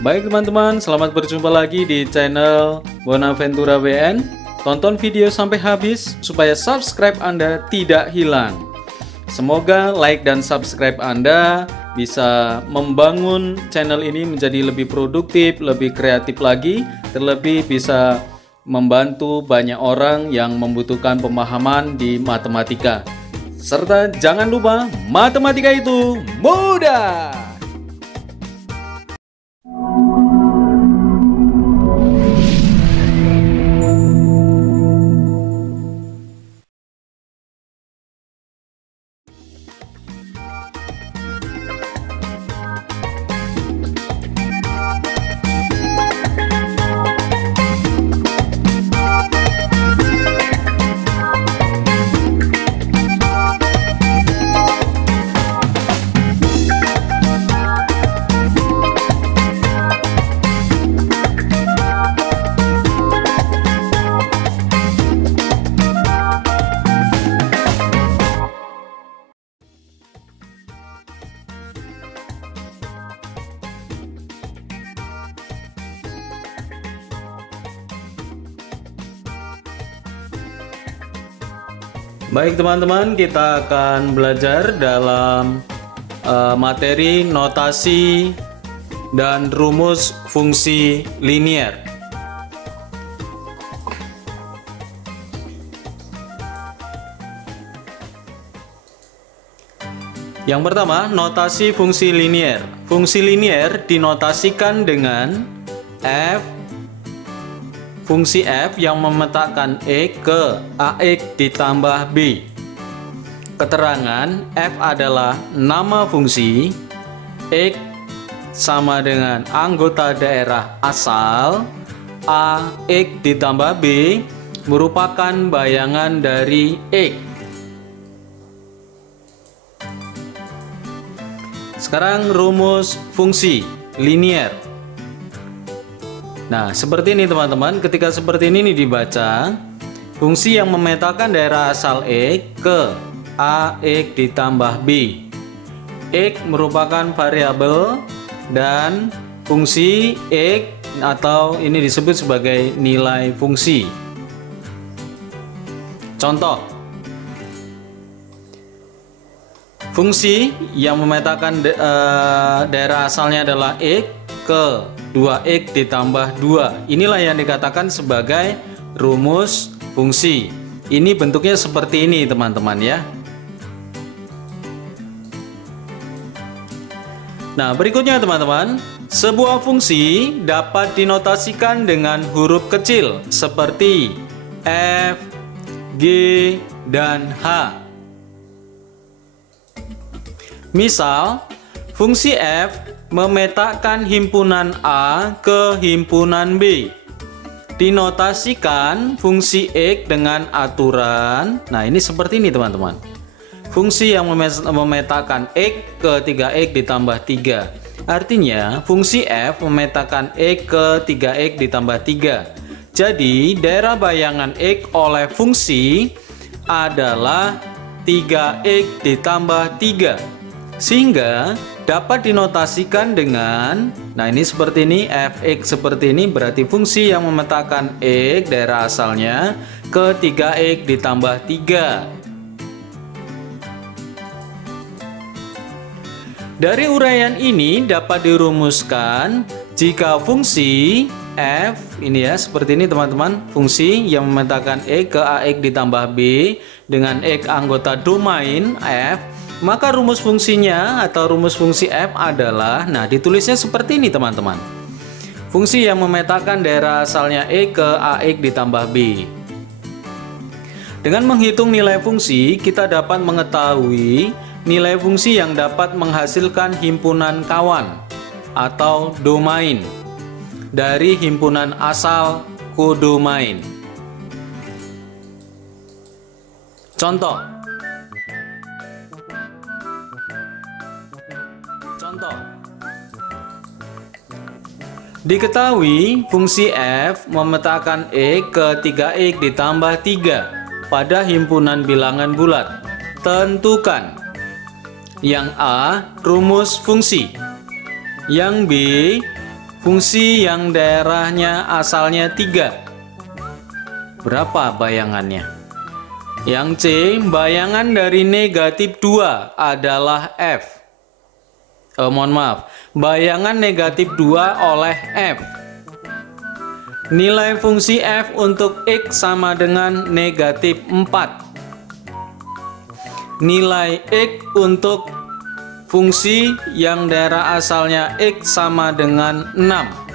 Baik teman-teman, selamat berjumpa lagi di channel Bonaventura WN. Tonton video sampai habis supaya subscribe Anda tidak hilang. Semoga like dan subscribe Anda bisa membangun channel ini menjadi lebih produktif, lebih kreatif lagi, terlebih bisa membantu banyak orang yang membutuhkan pemahaman di matematika. Serta jangan lupa, matematika itu mudah! Baik teman-teman, kita akan belajar dalam materi notasi dan rumus fungsi linier. Yang pertama, notasi fungsi linier. Fungsi linier dinotasikan dengan fungsi f yang memetakan x ke ax ditambah b. Keterangan f adalah nama fungsi, x sama dengan anggota daerah asal, ax ditambah b merupakan bayangan dari x. Sekarang rumus fungsi linier. Nah, seperti ini teman-teman, ketika seperti ini dibaca, fungsi yang memetakan daerah asal x ke ax ditambah b. X merupakan variabel dan fungsi x atau ini disebut sebagai nilai fungsi. Contoh, fungsi yang memetakan daerah asalnya adalah x ke 2x ditambah 2. Inilah yang dikatakan sebagai rumus fungsi. Ini bentuknya seperti ini teman-teman ya. Nah, berikutnya teman-teman, sebuah fungsi dapat dinotasikan dengan huruf kecil seperti f, g, dan h. Misal, fungsi f memetakan himpunan A ke himpunan B. Dinotasikan fungsi x dengan aturan. Nah, ini seperti ini teman-teman. Fungsi yang memetakan x ke 3x ditambah 3. Artinya, fungsi f memetakan x ke 3x ditambah 3. Jadi, daerah bayangan x oleh fungsi adalah 3x ditambah 3. Sehingga dapat dinotasikan dengan, nah ini seperti ini, fx seperti ini, berarti fungsi yang memetakan x daerah asalnya ke 3x ditambah 3. Dari uraian ini dapat dirumuskan jika fungsi f ini ya seperti ini teman-teman, fungsi yang memetakan x ke ax ditambah b dengan x anggota domain f, maka rumus fungsinya atau rumus fungsi f adalah, nah ditulisnya seperti ini teman-teman. Fungsi yang memetakan daerah asalnya x ke ax ditambah b. Dengan menghitung nilai fungsi, kita dapat mengetahui nilai fungsi yang dapat menghasilkan himpunan kawan atau domain dari himpunan asal kodomain. Contoh, diketahui fungsi f memetakan x ke 3x ditambah 3 pada himpunan bilangan bulat. Tentukan. Yang A, rumus fungsi. Yang B, fungsi yang daerahnya asalnya 3. Berapa bayangannya? Yang C, bayangan dari negatif 2 adalah F. Mohon maaf, bayangan negatif 2 oleh F. Nilai fungsi F untuk X sama dengan negatif 4. Nilai X untuk fungsi yang daerah asalnya X sama dengan 6.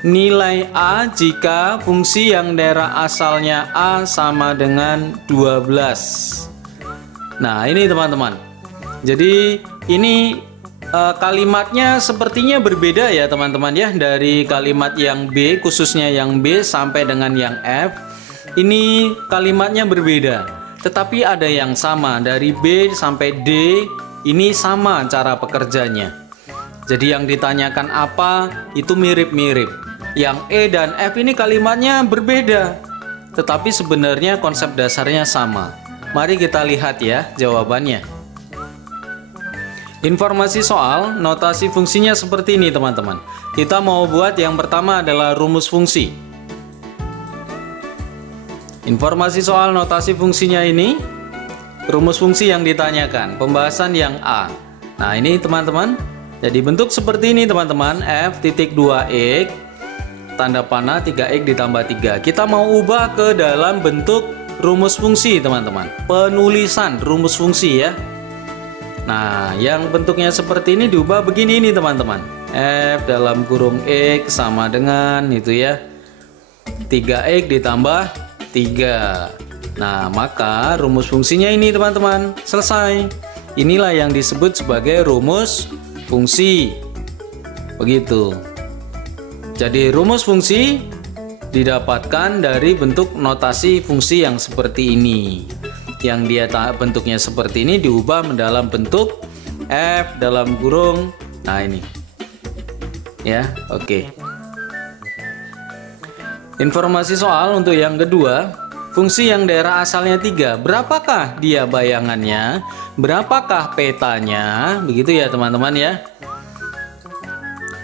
Nilai A jika fungsi yang daerah asalnya A sama dengan 12. Nah, ini teman-teman. Jadi ini kalimatnya sepertinya berbeda ya teman-teman ya. Dari kalimat yang B, khususnya yang B sampai dengan yang F. Ini kalimatnya berbeda. Tetapi ada yang sama. Dari B sampai D ini sama cara pekerjanya. Jadi yang ditanyakan apa itu mirip-mirip. Yang E dan F ini kalimatnya berbeda, tetapi sebenarnya konsep dasarnya sama. Mari kita lihat ya jawabannya. Informasi soal notasi fungsinya seperti ini teman-teman. Kita mau buat yang pertama adalah rumus fungsi. Informasi soal notasi fungsinya ini, rumus fungsi yang ditanyakan, pembahasan yang A. Nah ini teman-teman, jadi bentuk seperti ini teman-teman, F titik 2X tanda panah 3X ditambah 3. Kita mau ubah ke dalam bentuk rumus fungsi teman-teman. Penulisan rumus fungsi ya. Nah yang bentuknya seperti ini diubah begini nih teman-teman. F dalam kurung X sama dengan itu ya 3X ditambah 3. Nah maka rumus fungsinya ini teman-teman selesai. Inilah yang disebut sebagai rumus fungsi. Begitu. Jadi rumus fungsi didapatkan dari bentuk notasi fungsi yang seperti ini. Yang dia bentuknya seperti ini diubah mendalam bentuk F dalam kurung. Nah ini. Ya, oke. Informasi soal untuk yang kedua, fungsi yang daerah asalnya 3. Berapakah dia bayangannya? Berapakah petanya? Begitu ya teman-teman ya.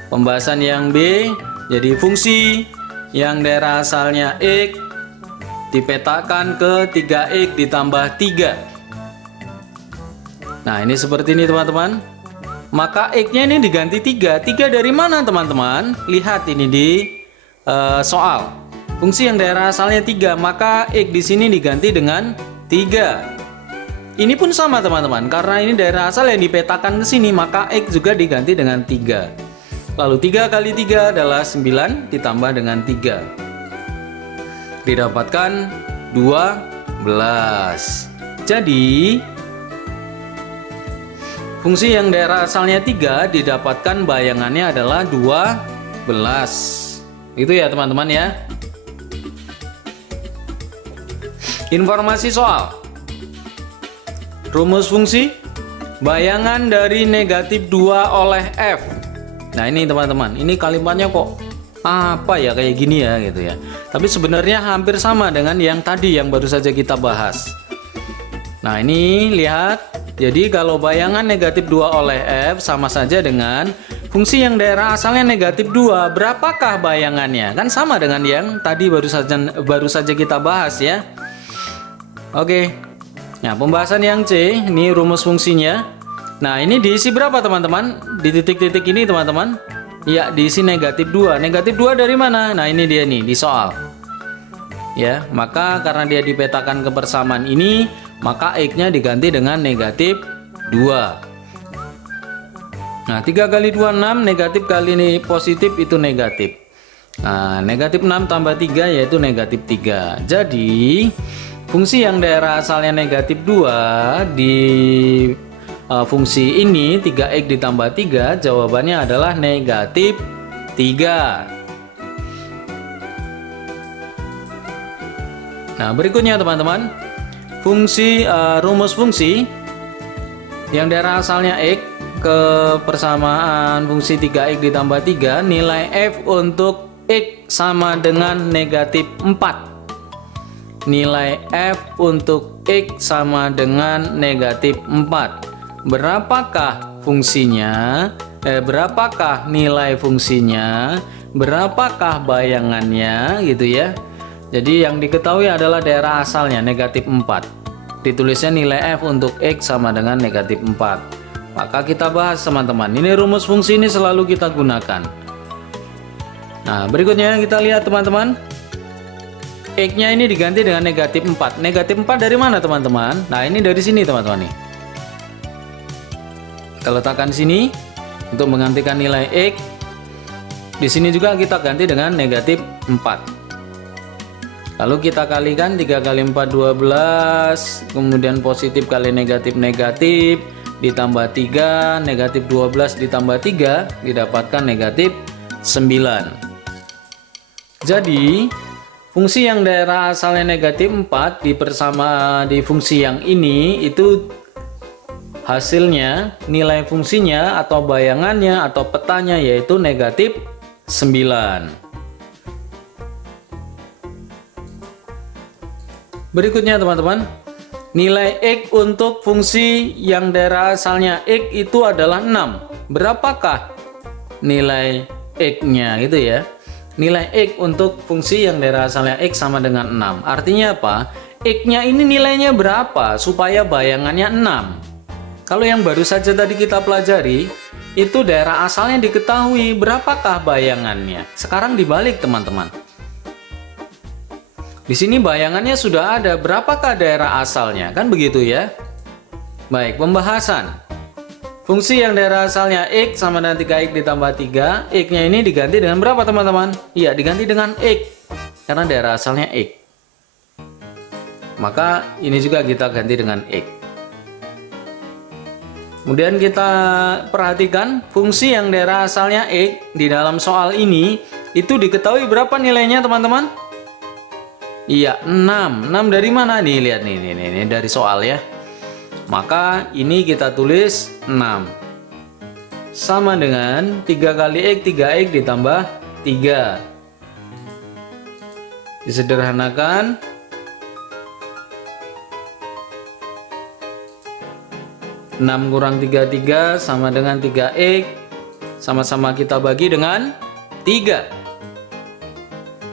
Pembahasan yang B, jadi fungsi yang daerah asalnya X dipetakan ke 3X ditambah 3. Nah ini seperti ini teman-teman. Maka X-nya ini diganti 3. 3 dari mana teman-teman? Lihat ini di soal. Fungsi yang daerah asalnya 3, maka X di sini diganti dengan 3. Ini pun sama teman-teman. Karena ini daerah asal yang dipetakan ke sini, maka X juga diganti dengan 3. Lalu 3 kali 3 adalah 9 ditambah dengan 3. Didapatkan 12. Jadi fungsi yang daerah asalnya 3 didapatkan bayangannya adalah 12. Itu ya teman-teman ya. Informasi soal rumus fungsi bayangan dari negatif 2 oleh F. Nah ini teman-teman, ini kalimatnya kok apa ya kayak gini ya gitu ya. Tapi sebenarnya hampir sama dengan yang tadi yang baru saja kita bahas. Nah ini lihat, jadi kalau bayangan negatif 2 oleh F sama saja dengan fungsi yang daerah asalnya negatif 2. Berapakah bayangannya? Kan sama dengan yang tadi baru saja kita bahas ya. Oke. Nah pembahasan yang C, ini rumus fungsinya. Nah ini diisi berapa teman-teman? Di titik-titik ini teman-teman. Ya diisi negatif 2. Negatif 2 dari mana? Nah ini dia nih di soal. Ya maka karena dia dipetakan kebersamaan ini, maka X-nya diganti dengan negatif 2. Nah 3 kali 2 6, negatif kali ini positif itu negatif. Nah negatif 6 tambah 3 yaitu negatif 3. Jadi fungsi yang daerah asalnya negatif 2 di fungsi ini 3X ditambah 3 jawabannya adalah negatif 3. Nah berikutnya teman-teman, fungsi rumus fungsi yang daerah asalnya X ke persamaan fungsi 3X ditambah 3, nilai F untuk X sama dengan negatif 4. Nilai F untuk X sama dengan negatif 4. Berapakah fungsinya? berapakah nilai fungsinya, berapakah bayangannya gitu ya. Jadi yang diketahui adalah daerah asalnya negatif 4. Ditulisnya nilai f untuk x sama dengan negatif 4. Maka kita bahas teman-teman. Ini rumus fungsi ini selalu kita gunakan. Nah, berikutnya kita lihat teman-teman. X-nya ini diganti dengan negatif 4. Negatif 4 dari mana teman-teman? Nah, ini dari sini teman-teman nih. Kita letakkan sini untuk menggantikan nilai X. Di sini juga kita ganti dengan negatif 4. Lalu kita kalikan 3 kali 4 12, kemudian positif kali negatif ditambah 3, negatif 12 ditambah 3 didapatkan negatif 9. Jadi fungsi yang daerah asalnya negatif 4 di fungsi yang ini itu hasilnya nilai fungsinya atau bayangannya atau petanya yaitu negatif 9. Berikutnya teman-teman, nilai X untuk fungsi yang daerah asalnya X itu adalah 6. Berapakah nilai X-nya gitu ya? Nilai X untuk fungsi yang daerah asalnya X sama dengan 6. Artinya apa? X-nya ini nilainya berapa supaya bayangannya 6? Kalau yang baru saja tadi kita pelajari, itu daerah asalnya diketahui, berapakah bayangannya? Sekarang dibalik teman-teman. Di sini bayangannya sudah ada, berapakah daerah asalnya? Kan begitu ya. Baik, pembahasan. Fungsi yang daerah asalnya X sama dengan 3X ditambah 3. X-nya ini diganti dengan berapa teman-teman? Iya, diganti dengan X. Karena daerah asalnya X. Maka ini juga kita ganti dengan X. Kemudian kita perhatikan fungsi yang daerah asalnya X di dalam soal ini itu diketahui berapa nilainya teman-teman? Iya, 6. 6 dari mana nih? Lihat nih dari soal ya. Maka ini kita tulis 6. Sama dengan 3 kali X, 3X ditambah 3. Disederhanakan. 6 kurang 3, 3 sama dengan 3X. Sama-sama kita bagi dengan 3.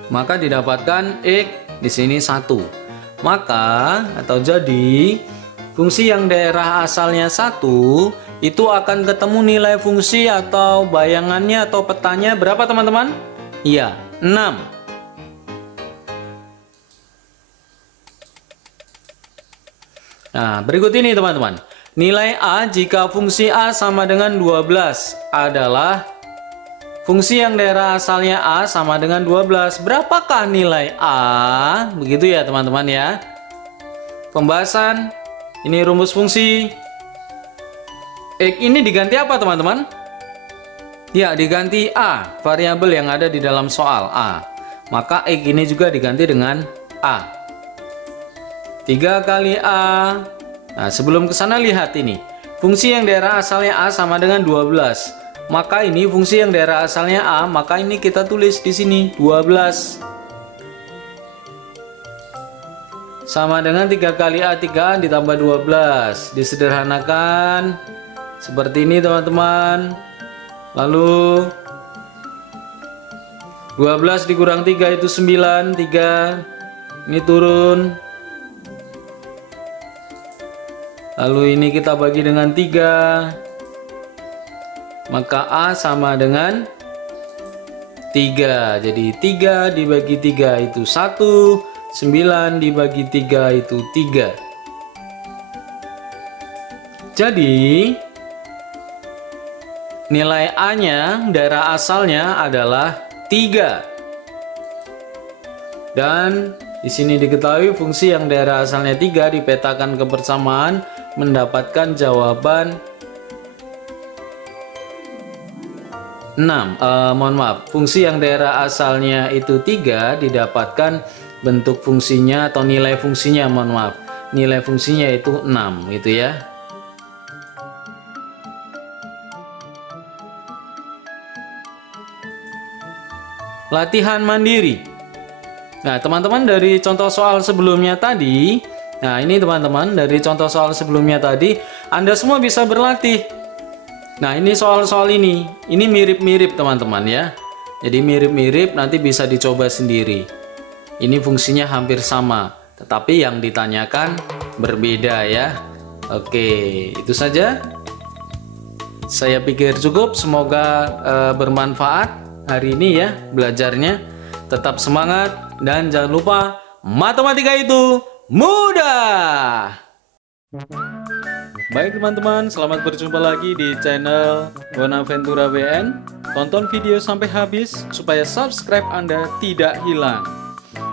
Maka didapatkan X di sini 1. Maka atau jadi fungsi yang daerah asalnya 1 itu akan ketemu nilai fungsi atau bayangannya atau petanya berapa teman-teman? Iya, 6. Nah, berikut ini teman-teman. Nilai A jika fungsi A sama dengan 12 adalah fungsi yang daerah asalnya A sama dengan 12. Berapakah nilai A? Begitu ya teman-teman ya. Pembahasan. Ini rumus fungsi. X ini diganti apa teman-teman? Ya, diganti A. Variabel yang ada di dalam soal A. Maka X ini juga diganti dengan A. 3 kali A. Nah, sebelum ke sana lihat ini. Fungsi yang daerah asalnya A sama dengan 12. Maka ini fungsi yang daerah asalnya A, maka ini kita tulis di sini 12. Sama dengan 3 kali A, 3 ditambah 12. Disederhanakan seperti ini teman-teman. Lalu 12 dikurang 3 itu 9, 3. Ini turun. Lalu ini kita bagi dengan 3. Maka A sama dengan 3. Jadi 3 dibagi 3 itu 1. 9 dibagi 3 itu 3. Jadi nilai A-nya, daerah asalnya adalah 3. Dan di sini diketahui fungsi yang daerah asalnya 3 dipetakan kebersamaan mendapatkan jawaban 6. Mohon maaf, fungsi yang daerah asalnya itu 3 didapatkan bentuk fungsinya atau nilai fungsinya, mohon maaf, nilai fungsinya itu 6 gitu ya. Latihan mandiri. Nah teman-teman, dari contoh soal sebelumnya tadi, nah ini teman-teman, dari contoh soal sebelumnya tadi Anda semua bisa berlatih. Nah, ini soal-soal ini mirip-mirip teman-teman ya. Jadi mirip-mirip, nanti bisa dicoba sendiri. Ini fungsinya hampir sama, tetapi yang ditanyakan berbeda ya. Oke, itu saja. Saya pikir cukup, semoga bermanfaat hari ini ya belajarnya. Tetap semangat dan jangan lupa matematika itu mudah. Baik teman-teman, selamat berjumpa lagi di channel Bonaventura WN. Tonton video sampai habis supaya subscribe Anda tidak hilang.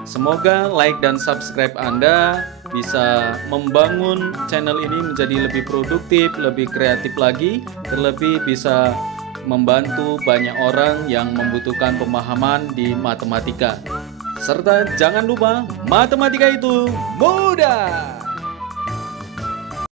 Semoga like dan subscribe Anda bisa membangun channel ini menjadi lebih produktif, lebih kreatif lagi, terlebih bisa membantu banyak orang yang membutuhkan pemahaman di matematika. Serta jangan lupa, matematika itu mudah!